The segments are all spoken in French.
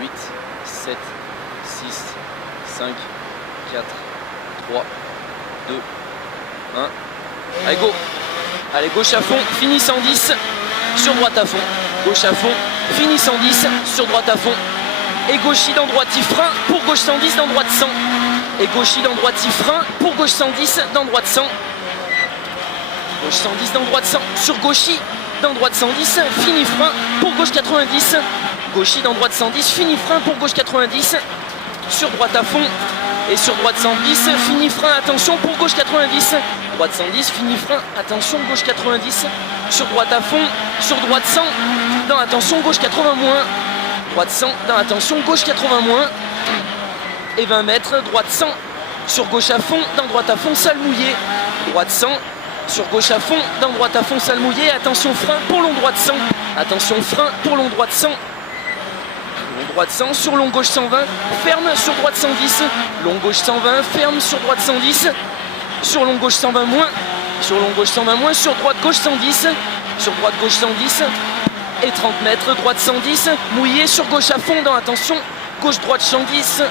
8, 7, 6, 5, 4, 3, 2, 1. Allez, go. Allez, gauche à fond, fini 110, sur droite à fond. Gauche à fond, fini 110, sur droite à fond. Et gauchis dans droiti frein, pour gauche 110, dans droite 100. Et gauchis dans droiti frein, pour gauche 110, dans droite 100. Gauche 110, dans droite 100, sur gauchis, dans droite 110, fini frein, pour gauche 90. Gauchis dans droite 110, fini frein, pour gauche 90. Sur droite à fond, et sur droite 110, fini frein, attention, pour gauche 90. Droite 110, fini frein, attention, gauche 90. Sur droite à fond, sur droite 100, dans attention, gauche 80 moins. Droite 100, dans attention, gauche 80 moins. Et 20 mètres, droite 100, sur gauche à fond, dans droite à fond, salle mouillée. Droite 100, sur gauche à fond, dans droite à fond, salle mouillée. Attention frein pour long droite 100. Attention frein pour long droite 100. Long droite 100, sur long gauche 120, ferme sur droite 110. Long gauche 120, ferme sur droite 110. Sur long gauche 120 moins. Sur long gauche 120 moins, sur droite gauche 110. Sur droite gauche 110. Et 30 mètres, droite 110, mouillé sur gauche à fond, dans attention, gauche-droite 110,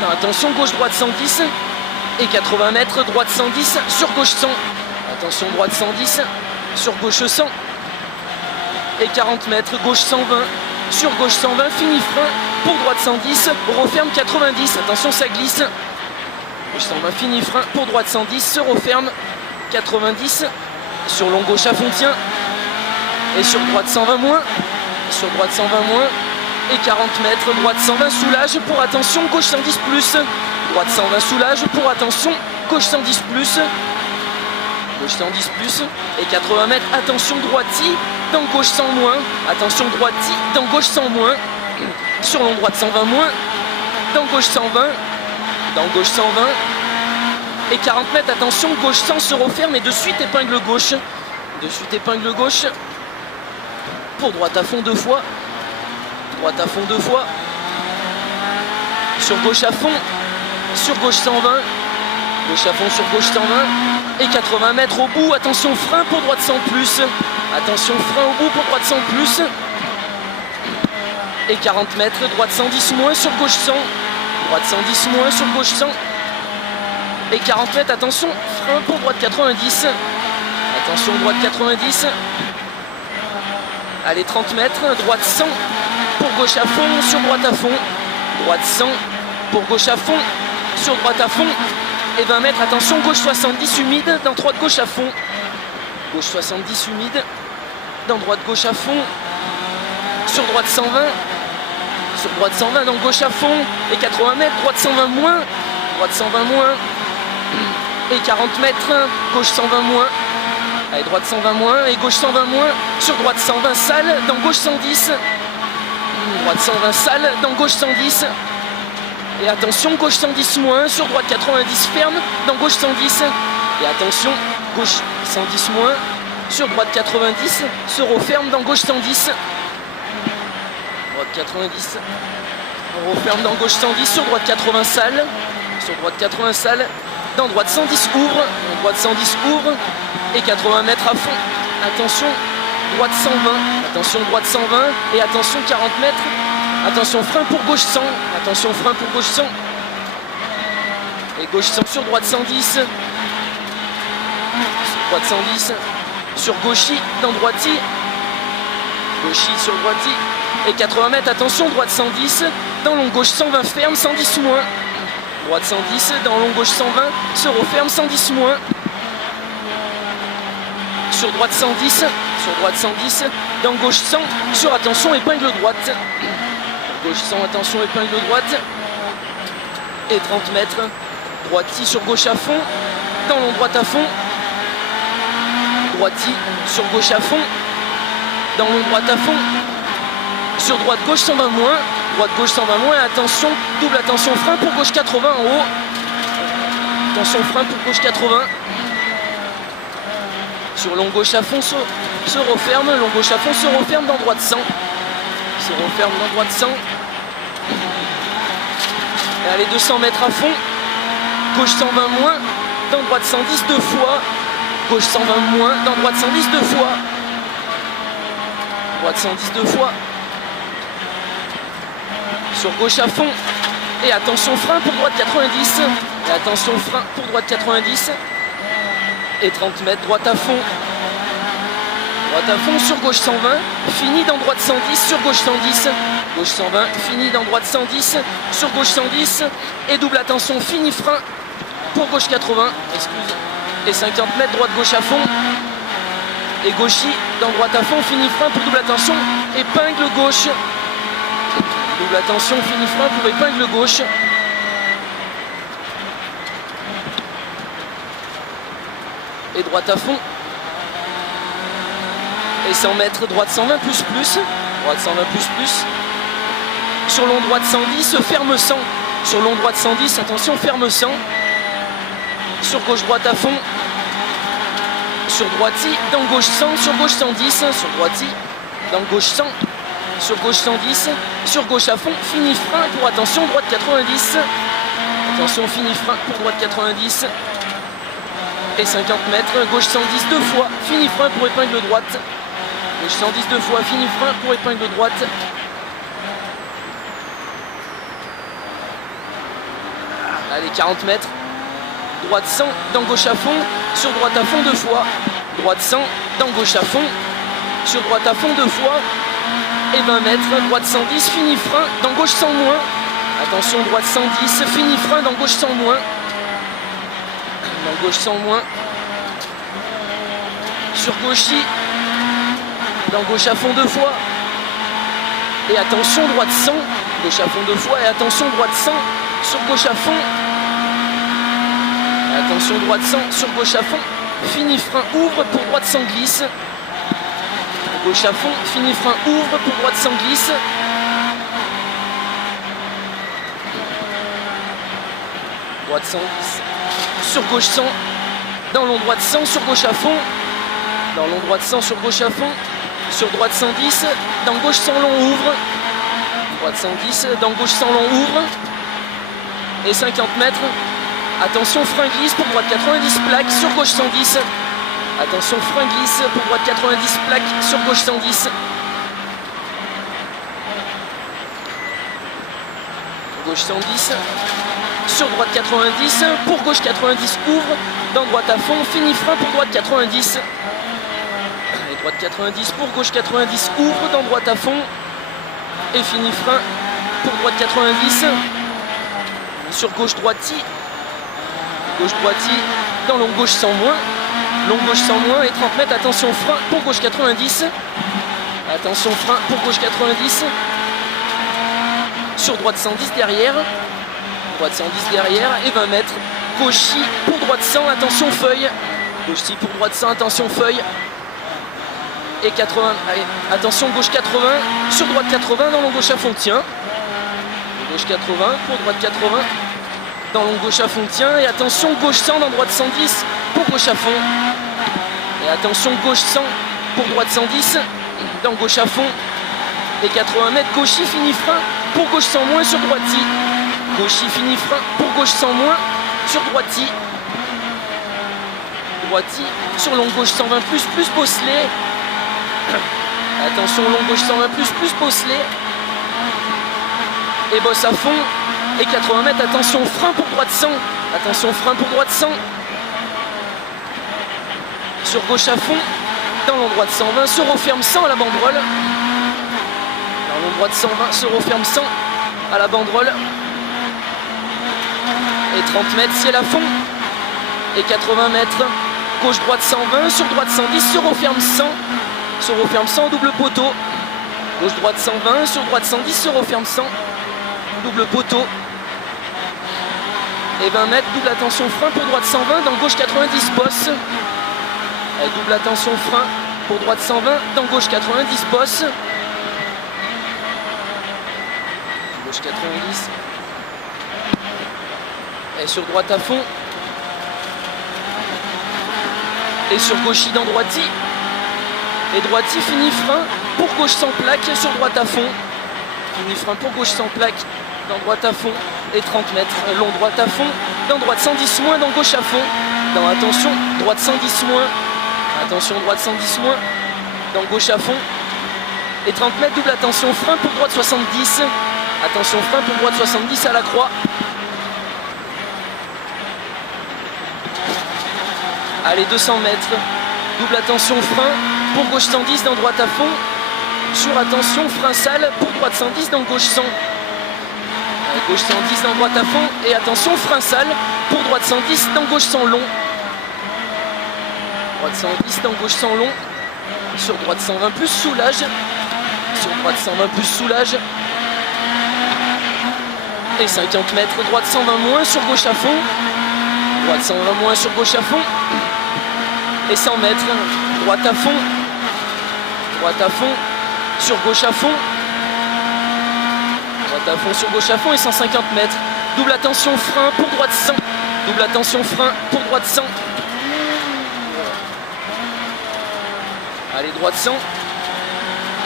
dans attention, gauche-droite 110, et 80 mètres, droite 110, sur gauche 100, attention, droite 110, sur gauche 100, et 40 mètres, gauche 120, sur gauche 120, fini frein, pour droite 110, referme 90, attention, ça glisse, gauche 120, fini frein, pour droite 110, se referme 90, sur long gauche à fond, tient. Et sur droite 120 moins, sur droite 120 moins, et 40 mètres, droite 120 soulage pour attention, gauche 110 plus, droite 120 soulage pour attention, gauche 110 plus, gauche 110 plus, et 80 mètres, attention droiti, dans gauche 100 moins, attention droiti, dans gauche 100 moins, sur long droite 120 moins, dans gauche 120, dans gauche 120, et 40 mètres, attention, gauche 100 se referme et de suite épingle gauche, de suite épingle gauche, pour droite à fond 2 fois, droite à fond 2 fois, sur gauche à fond, sur gauche 120, gauche à fond sur gauche 120, et 80 mètres au bout, attention frein pour droite 100 plus, attention frein au bout pour droite 100 plus, et 40 mètres, droite 110 moins sur gauche 100, droite 110 moins sur gauche 100, et 40 mètres, attention, frein pour droite 90, attention droite 90, allez 30 mètres, droite 100 pour gauche à fond, sur droite à fond, droite 100 pour gauche à fond, sur droite à fond, et 20 mètres, attention, gauche 70 humide, dans droite gauche à fond, gauche 70 humide, dans droite gauche à fond, sur droite 120, sur droite 120, dans gauche à fond, et 80 mètres, droite 120 moins, droite 120 moins, et 40 mètres, gauche 120 moins, allez, droite 120 moins, et gauche 120 moins, sur droite 120 sale, dans gauche 110, droite 120 sale, dans gauche 110, et attention, gauche 110 moins, sur droite 90 ferme, dans gauche 110, et attention, gauche 110 moins, sur droite 90, se referme, dans gauche 110, droite 90, on referme dans gauche 110, sur droite 80 sale, sur droite 80 sale, dans droite 110 ouvre, dans droite 110 ouvre, et 80 mètres à fond, attention, droite 120, attention droite 120, et attention 40 mètres, attention frein pour gauche 100, attention frein pour gauche 100, et gauche 100 sur droite 110, sur droite 110, sur gauchis, dans droiti, gauchis sur droiti, et 80 mètres, attention, droite 110, dans long gauche 120 ferme, 110 moins, droite 110, dans long gauche 120, se referme, 110 moins, sur droite 110, sur droite 110, dans gauche 100, sur attention, épingle droite, gauche 100, attention, épingle droite, et 30 mètres, droiti sur gauche à fond, dans long droite à fond, droiti sur gauche à fond, dans long droite à fond, sur droite gauche 120 moins, droite gauche 120 moins, attention, double attention frein pour gauche 80 en haut, attention frein pour gauche 80, sur long gauche à fond se referme, long gauche à fond se referme dans droite 100, se referme dans droite 100, et allez 200 mètres à fond, gauche 120 moins, dans droite 110 deux fois, gauche 120 moins, dans droite 110 deux fois, droite 110 deux fois, sur gauche à fond, et attention frein pour droite 90, et attention frein pour droite 90, et 30 mètres, droite à fond sur gauche 120, fini dans droite 110, sur gauche 110, gauche 120, fini dans droite 110, sur gauche 110, et double attention, fini frein pour gauche 80, excuse, et 50 mètres, droite gauche à fond, et gauchis dans droite à fond, fini frein pour double attention, épingle gauche, double attention, fini frein pour épingle gauche, et droite à fond, et 100 mètres, droite 120 plus, droite 120 plus, sur long droite 110, ferme 100, sur long droite 110, attention, ferme 100, sur gauche droite à fond, sur droiti, dans gauche 100, sur gauche 110, sur droiti, dans gauche 100, sur gauche 110, sur gauche à fond, fini frein pour attention, droite 90, attention, fini frein pour droite 90, et 50 mètres, gauche 110 deux fois, fini frein pour épingle droite, gauche 110 deux fois, fini frein pour épingle droite, allez, 40 mètres, droite 100, dans gauche à fond, sur droite à fond deux fois, droite 100, dans gauche à fond, sur droite à fond deux fois, et 20 mètres, droite 110, fini frein, dans gauche 100 moins, attention, droite 110, fini frein, dans gauche 100 moins, dans gauche 100 moins, sur gauchis, dans gauche à fond deux fois, et attention, droite 100, gauche à fond deux fois, et attention, droite 100, sur gauche à fond, et attention, droite 100, sur gauche à fond, fini frein, ouvre pour droite 100 glisse, gauche à fond, fini frein, ouvre pour droite 100 glisse, droite 110, sur gauche 100, dans long droite 100, sur gauche à fond, dans long droite 100, sur gauche à fond, sur droite 110, dans gauche 100 long ouvre, droite 110, dans gauche 100 long ouvre, et 50 mètres, attention, frein glisse pour droite 90 plaque, sur gauche 110, attention, frein glisse pour droite 90 plaque, sur gauche 110, gauche 110, sur droite 90, pour gauche 90 ouvre, dans droite à fond, fini frein pour droite 90, et droite 90 pour gauche 90 ouvre, dans droite à fond, et fini frein pour droite 90, sur gauche droiti, dans long gauche 100 moins, long gauche 100 moins, et 30 mètres, attention frein pour gauche 90, attention frein pour gauche 90, sur droite 110 derrière, droite 110 derrière, et 20 mètres, gauchis pour droite 100, attention feuille, gauchis pour droite 100, attention feuille, et 80, allez, attention gauche 80, sur droite 80, dans long gauche à fond tient, gauche 80, pour droite 80, dans long gauche à fond tient, et attention gauche 100, dans droite 110, pour gauche à fond, et attention gauche 100, pour droite 110, dans gauche à fond, et 80 mètres, gauchis fini frein, pour gauche 100 moins, sur droiti, gauchis fini frein, pour gauche 100 moins, sur droiti, sur long gauche 120 plus bosselet, attention long gauche 120 plus bosselet, et bosse à fond, et 80 mètres, attention frein pour droite 100, attention frein pour droite 100, sur gauche à fond, dans long droite 120, se referme 100 à la banderole, dans long droite 120, se referme 100 à la banderole, et 30 mètres, ciel à fond, et 80 mètres, gauche droite 120, sur droite 110, se referme 100 double poteau, gauche droite 120, sur droite 110, se referme 100, double poteau, et 20 mètres, double attention frein pour droite 120, dans gauche 90 bosse, et double attention frein pour droite 120, dans gauche 90 bosse, gauche 90, et sur droite à fond, et sur gauchis dans droiti, et droiti fini frein pour gauche sans plaque, sur droite à fond, fini frein pour gauche sans plaque, dans droite à fond, et 30 mètres, long droite à fond, dans droite 110 moins, dans gauche à fond, dans attention, droite 110 moins, attention droite 110 moins, dans gauche à fond, et 30 mètres, double attention frein pour droite 70, Attention frein pour droite 70 à la croix. Allez, 200 mètres. Double attention frein pour gauche 110 dans droite à fond. Sur attention frein sale pour droite 110 dans gauche 100. Allez, gauche 110 dans droite à fond. Et attention frein sale pour droite 110 dans gauche 100 long. Droite 110 dans gauche 100 long. Sur droite 120 plus soulage. Sur droite 120 plus soulage. Et 50 mètres, droite 120 moins sur gauche à fond. Droite 120 moins sur gauche à fond. Et 100 mètres, droite à fond. Droite à fond, sur gauche à fond. Droite à fond, sur gauche à fond et 150 mètres. Double attention frein pour droite 100. Double attention frein pour droite 100. Allez, droite 100.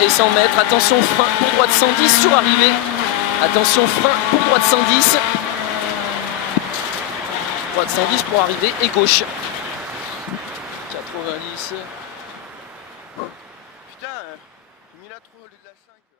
Et 100 mètres, attention frein pour droite 110 sur arrivée. Attention frein pour droite 110. Droite 110 pour arriver et gauche. 90. Putain, j'ai mis la 3 au lieu de la 5.